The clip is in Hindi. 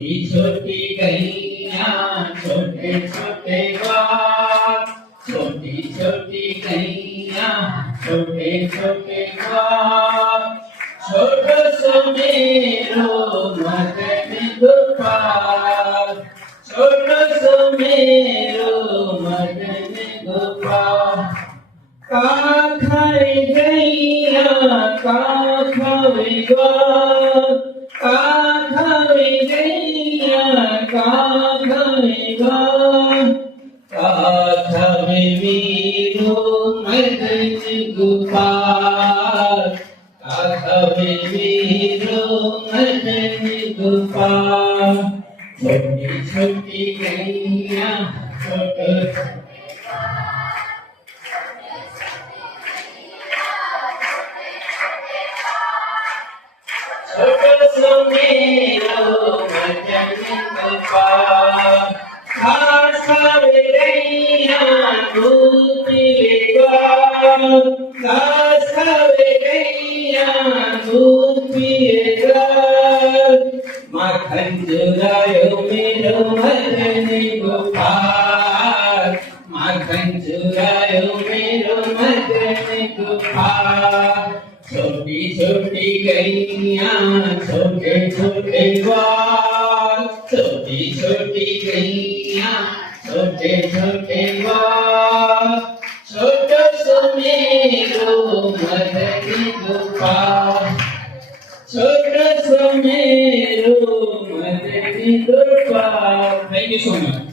छोटी कहिया छोटे छोटे बाल, छोटी छोटी कहिया छोटे छोटे बाल, छोटो सो मेरो मदन गोपाल, छोटो सो मेरो मदन गोपाल। का खाए गैया का खावे ग्वाल, का खावे गैया का खावे ग्वाल, का खावे मीरो मदन गोपाल, का खावे मीरो मदन गोपाल। छोटी छोटी गैया छोटे छोटो सो मेरो मदन गोपाल, घास खावे गैया दूध पिएगा, घास खावे गैया दूध पिएगा, माखन चुरायो मेरो मदन गोपाल, माखन चुरायो मेरो मदन गोपाल। छोटी छोटी गैया छोटे छोटे बाल, छोटी छोटी गैया छोटे छोटे बाल, छोटो सो मेरो मदन गोपाल, छोटो सो मेरो Madan Gopal. Thank you so much.